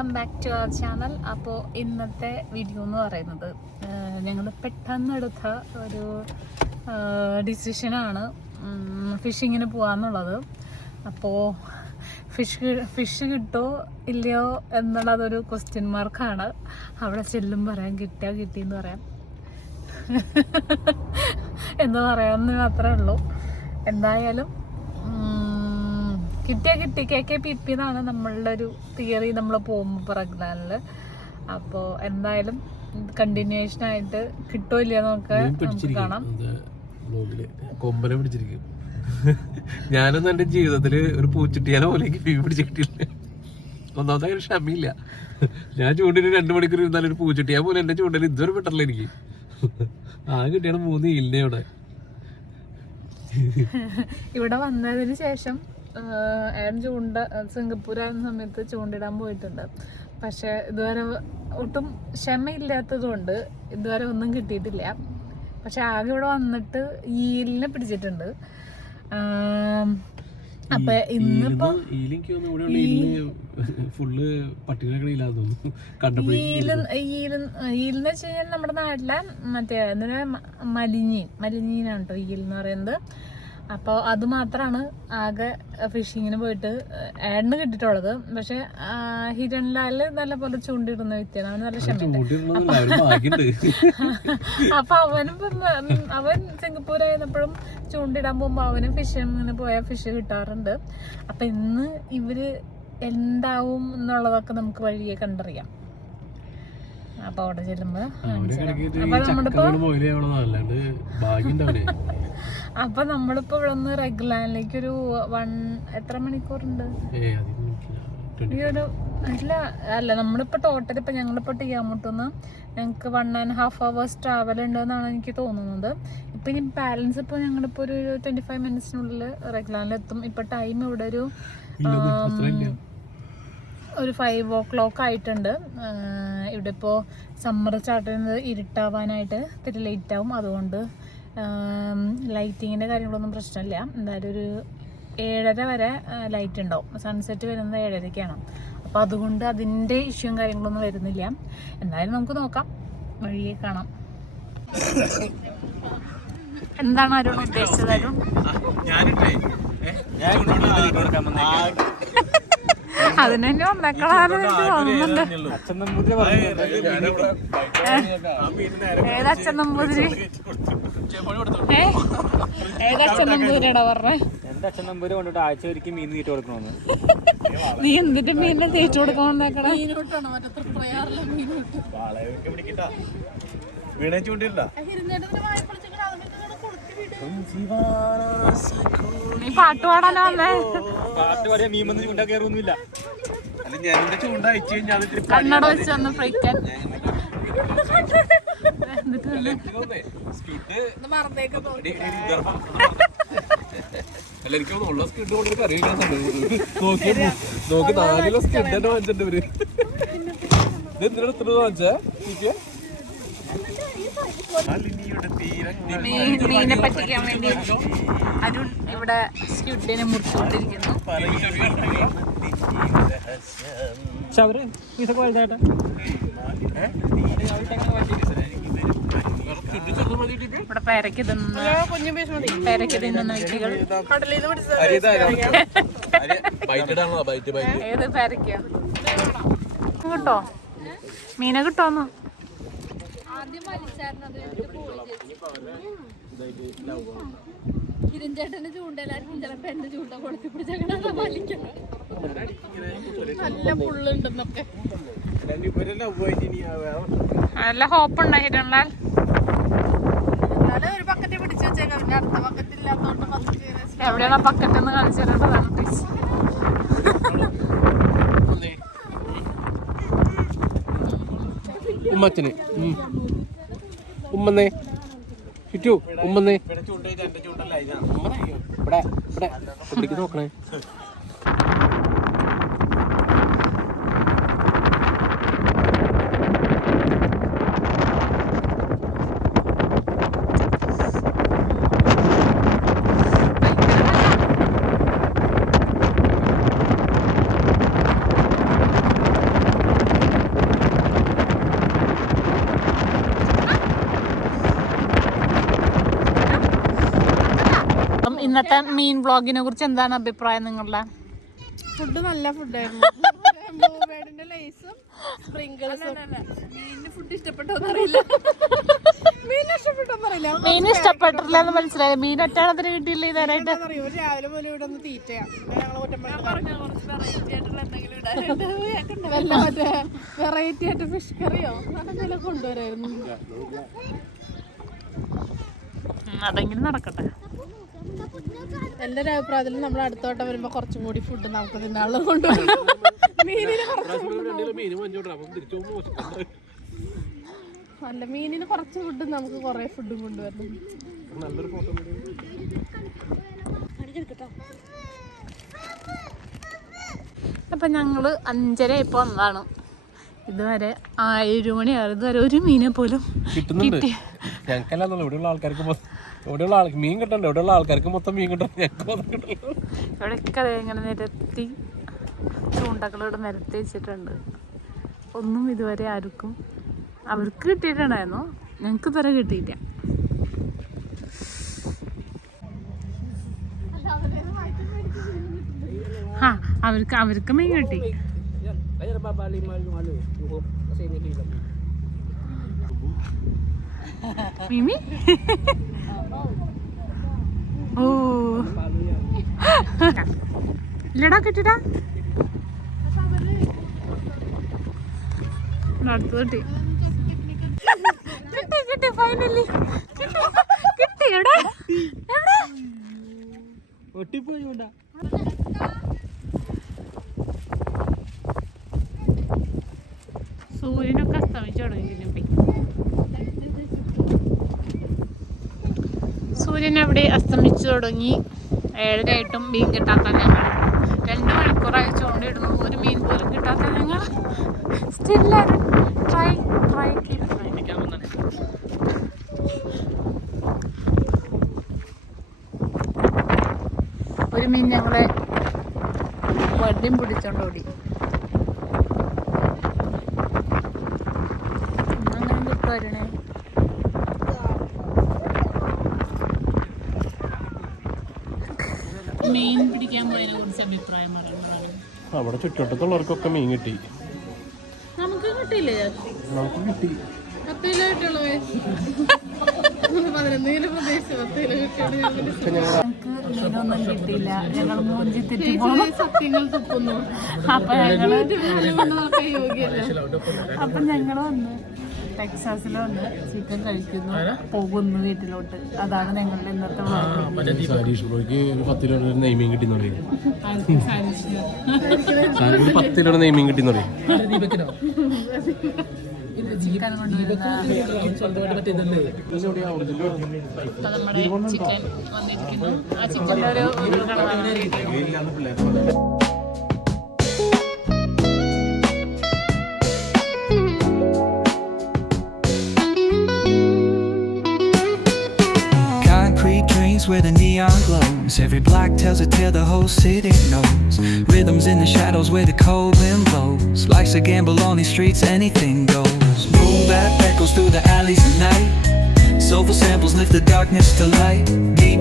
Welcome back to our channel. അപ്പോൾ ഇന്നത്തെ video എന്ന് പറയുന്നത് ഞങ്ങൾ പെട്ടെന്നെടുത്ത ഒരു ഡിസിഷനാണ് ഫിഷിങ്ങിന് പോകാമെന്നുള്ളത്. അപ്പോൾ ഫിഷ് കിട്ടുമോ ഇല്ലയോ എന്നുള്ളതൊരു ക്വസ്റ്റ്യൻ മാർക്കാണ്. അവിടെ ചെല്ലും പറയാം, കിട്ടിയാൽ കിട്ടിയെന്ന് പറയാം, എന്ന് പറയാമെന്ന് മാത്രമേ ഉള്ളൂ. എന്തായാലും കിട്ടിയാൽ കിട്ടി. KKPP എന്നാണ് നമ്മളുടെ ഒരു തിയറി നമ്മൾ പോകുമ്പോൾ പ്രോഗ്രാമിൽ. അപ്പോൾ എന്തായാലും കണ്ടിന്യൂവേഷൻ ആയിട്ട് കിട്ടോ ഇല്ലയോ നമുക്ക് കാണാം. കൊമ്പനെ പിടിച്ചിരിക്കും. ഞാനൊന്നും എൻ്റെ ജീവിതത്തിൽ ഒരു പൂച്ചിട്ടിയാനെ പോലെ മീൻ പിടിച്ചിട്ടില്ല. ഒന്നാമത്തെ ക്ഷമയില്ല. ഞാൻ ചൂണ്ടിന് 2 മണിക്കൂർ ഇരുന്നാലും ഒരു പൂച്ചിട്ടിയാൻ പോലെ എൻ്റെ ചൂണ്ടൽ ഇതുവരെ പെട്ടല്ല എനിക്ക്. കിട്ടിയാണ് 3 ഈലിനെ അവിടെ. ഇവിടെ വന്നതിന് ശേഷം സിംഗപ്പൂരായിരുന്ന സമയത്ത് ചൂണ്ടിടാൻ പോയിട്ടുണ്ട്. പക്ഷെ ഇതുവരെ ഒട്ടും ക്ഷമയില്ലാത്തത് കൊണ്ട് ഇതുവരെ ഒന്നും കിട്ടിയിട്ടില്ല. പക്ഷെ ആകെ ഇവിടെ വന്നിട്ട് ഈലിനെ പിടിച്ചിട്ടുണ്ട്. അപ്പൊ ഇന്നിപ്പോ ഈലെന്ന് വെച്ച് കഴിഞ്ഞാൽ നമ്മുടെ നാട്ടിലെ മറ്റേ മലിഞ്ഞീനാണ് കേട്ടോ ഈലെന്ന് പറയുന്നത്. അപ്പോൾ അത് മാത്രമാണ് ആകെ ഫിഷിങ്ങിന് പോയിട്ട് ഏടിന് കിട്ടിയിട്ടുള്ളത്. പക്ഷെ ഹിരൺലാല് നല്ല പോലെ ചൂണ്ടിടുന്ന വ്യക്തിയാണ്. അവന് നല്ല ക്ഷമയുണ്ട്. അപ്പൊ അവൻ സിംഗപ്പൂരായിരുന്നപ്പോഴും ചൂണ്ടിടാൻ പോകുമ്പോ അവന് ഫിഷിങ്ങിന് പോയ ഫിഷ് കിട്ടാറുണ്ട്. അപ്പൊ ഇന്ന് ഇവര് എന്താവും എന്നുള്ളതൊക്കെ നമുക്ക് വഴിയെ കണ്ടറിയാം. അപ്പൊ അവിടെ ചെല്ലുമ്പോ അപ്പൊ നമ്മളിപ്പോ ഇവിടെ നിന്ന് റെഗുലാനിലേക്ക് ഒരു എത്ര മണിക്കൂറുണ്ട്? ഈ ഒരു അല്ല നമ്മളിപ്പോ ടോട്ടൽ ഇപ്പൊ ഞങ്ങളിപ്പോ ടിയാമുട്ടുന്ന് ഞങ്ങക്ക് 1.5 hours ട്രാവൽ ഉണ്ടെന്നാണ് എനിക്ക് തോന്നുന്നത്. ഇപ്പൊ ഇനി ബാലൻസ് ഇപ്പൊ ഞങ്ങളിപ്പോ ഒരു 25 മിനിറ്റ്സിനുള്ളിൽ റെഗുലാനിലെത്തും. ഇപ്പൊ ടൈം ഇവിടെ ഒരു 5 o'clock ആയിട്ടുണ്ട്. ഇവിടെ ഇപ്പോൾ സമ്മർ സ്റ്റാർട്ട് ചെയ്യുന്നത് ഇരുട്ടാവാനായിട്ട് ഇത്തിരി ലേറ്റ് ആവും. അതുകൊണ്ട് ലൈറ്റിങ്ങിൻ്റെ കാര്യങ്ങളൊന്നും പ്രശ്നമില്ല. എന്തായാലും ഒരു 7:30 വരെ ലൈറ്റ് ഉണ്ടാവും. സൺസെറ്റ് വരുന്നത് 7:30ക്കാണ്. അപ്പോൾ അതുകൊണ്ട് അതിൻ്റെ ഇഷ്യൂവും കാര്യങ്ങളൊന്നും വരുന്നില്ല. എന്തായാലും നമുക്ക് നോക്കാം, വഴിയെ കാണാം. എന്താണ് അരുൺ ഉദ്ദേശിച്ചത്? അരുൺ അതിനെ വന്നേക്കളാന്ന് എനിക്ക് തോന്നുന്നുണ്ട്. ഏതച്ഛൻ നമ്പൂതിരി? ഏതച്ഛൻ നമ്പൂതിരിയാടാ പറഞ്ഞേ? നീ എന്തിന്റെ മീനിനെ തേച്ചു കൊടുക്കാൻ വന്നേക്കടാ? നീ പാട്ട് പാടാനോ വന്നേ? കണ്ണട വെച്ച് വന്ന് ഫ്രീക്കാൻ. മീനെ പറ്റിക്കാൻ വേണ്ടി അരുൺ ഇവിടെ സ്ക്വിഡിനെ മുറിച്ചുകൊണ്ടിരിക്കുന്നു. ഇവിടെ പേരയ്ക്ക് തിന്നുന്ന വ്യക്തികൾ. ഏത് പേരയ്ക്ക കിട്ടോ? മീനെ കിട്ടോന്ന് കിരൺചേട്ടന്റെ ചൂണ്ടലായിരിക്കും ചിലപ്പോ എന്റെ ചൂണ്ട കൊടുത്തി പിടിച്ചാൽ വലിക്കണം. നല്ല പുള്ളുണ്ടെന്നൊക്കെ നല്ല ഹോപ്പുണ്ടോ ഹിരൺലാൽ? ഒരു ബക്കറ്റ് പിടിച്ചു വെച്ചേക്കാം. പിന്നെ അടുത്ത ബക്കറ്റ് ഇല്ലാത്തോണ്ട് എവിടെയാണ് ബക്കറ്റ് എന്ന് കാണിച്ചു തരേണ്ടതാണ്. ഉമ്മച്ചന് ഉമ്മന്നേ ചുറ്റു ഉമ്മന്നേ ഇവിടെ നോക്കണേ. ഇന്നത്തെ മീൻ വ്ളോഗിനെ കുറിച്ച് എന്താണ് അഭിപ്രായം നിങ്ങളുടെ? ഫുഡ് നല്ല ഫുഡായിരുന്നു. ബ്ലൂബേർഡിന്റെ ലേസും സ്പ്രിങ്കിൾസും. മീനിന് ഫുഡ് ഇഷ്ടപ്പെട്ടോന്നറിയില്ല. മീൻ ഇഷ്ടപ്പെട്ടില്ല എന്ന് മനസ്സിലായി. മീൻ ഒറ്റാണത്തിന് കിട്ടിയില്ല ഇതായിട്ട്. രാവിലെ മുതൽ ഇവിടെ ഒന്ന് തീറ്റയാ. വെറൈറ്റി ആയിട്ട് ഫിഷ് കറിയോ അതൊക്കെ കൊണ്ടുവരായിരുന്നു. അതെങ്കിലും നടക്കട്ടെ. എന്റെ ഒരു അഭിപ്രായത്തിൽ നമ്മൾ അടുത്തോട്ടം വരുമ്പോ കുറച്ചും കൂടി ഫുഡ് നമുക്ക് തിന്നാളുള്ളത് കൊണ്ടുവരും. അല്ല, മീനിന് കുറച്ച് ഫുഡ് നമുക്ക് കുറെ ഫുഡും കൊണ്ടുവരണം. അപ്പൊ ഞങ്ങള് 5:30 ഇപ്പൊ വന്നതാണ്. ഇതുവരെ 7 മണിയായിരുന്നു. ഇതുവരെ ഒരു മീനെ പോലും കിട്ടുന്നുണ്ട്. ഞങ്ങൾക്കല്ല, ഇവിടെയുള്ള ആൾക്കാർക്ക് മീൻ കിട്ടണ്ട. ഇവിടെയുള്ള ആൾക്കാർക്ക് മൊത്തം മീൻ കിട്ടണം. ഇവിടെയൊക്കെ ഇങ്ങനെ നിരത്തി ചൂണ്ടകൾ ഇവിടെ നിരത്തി വെച്ചിട്ടുണ്ട്. ഒന്നും ഇതുവരെ ആർക്കും അവർക്ക് കിട്ടിയിട്ടുണ്ടായിരുന്നു, ഞങ്ങൾക്ക് ഇതുവരെ കിട്ടിയില്ല. ആ അവർക്ക് മീൻ കിട്ടി. മിമി ഓ ഇല്ലടാ, കിട്ടിട്ടാ അടുത്ത് കിട്ടി. കിട്ടി ഫൈനലി കിട്ടി. എവിടെ സൂര്യനൊക്കെ അസ്തമിച്ചു തുടങ്ങി. സൂര്യൻ അവിടെ അസ്തമിച്ചു തുടങ്ങി. 7:30 മീൻ കിട്ടാത്ത ഞങ്ങൾ 2 മണിക്കൂറായി ചൂണ്ടിടുന്നു. ഒരു മീൻ പോലും കിട്ടാത്ത ഞങ്ങൾ സ്റ്റിൽ ട്രൈ ഒരു മീൻ ഞങ്ങളെ വടിയും പിടിച്ചോണ്ട് ഓടി. അങ്ങനെ കിട്ടുവരണേ. മീൻ പിടിക്കാൻ പോയതിനെ കുറിച്ച് അഭിപ്രായം പറയുന്നതാണ്. അവിടെ ചുറ്റുവട്ടത്തുള്ളവർക്കൊക്കെ മീൻ കിട്ടി. നമുക്ക് കിട്ടിയില്ലേ? നമുക്ക് കിട്ടി. 10 കിലോ കിട്ടുള്ളൂ. 11 കിലോ പ്രദേശം 10 കിലോ കിട്ടിയാണ്. മീനൊന്നും കിട്ടിയില്ല. ഞങ്ങൾ മൂഞ്ചി തെറ്റി പോകുന്നു. സത്യങ്ങൾ തുപ്പുന്നു. അപ്പൊ ഞങ്ങൾ വന്ന് ടെക്സാസിൽ വന്ന് ചിക്കൻ കഴിക്കുന്നു, പോകുന്നു വീട്ടിലോട്ട്. അതാണ് ഞങ്ങളുടെ ഇന്നത്തെ വ്ളോഗ്. 10 രൂപ നെയ്മീൻ കിട്ടിയെന്ന് പറയും. 10 രൂപ നെയ്മീൻ കിട്ടിയെന്ന് പറയും. ചിക്കൻ കൊണ്ടുവരുന്ന നമ്മുടെ ചിക്കൻ വന്നിരിക്കുന്നു. ആ ചിക്കൻ്റെ ഒരു where the neon glows. Every block tells a tale the whole city knows. Rhythms in the shadows where the cold wind blows. Life's a gamble on these streets, anything goes. Boom bap echoes through the alleys at night. Soulful samples lift the darkness to light. Deep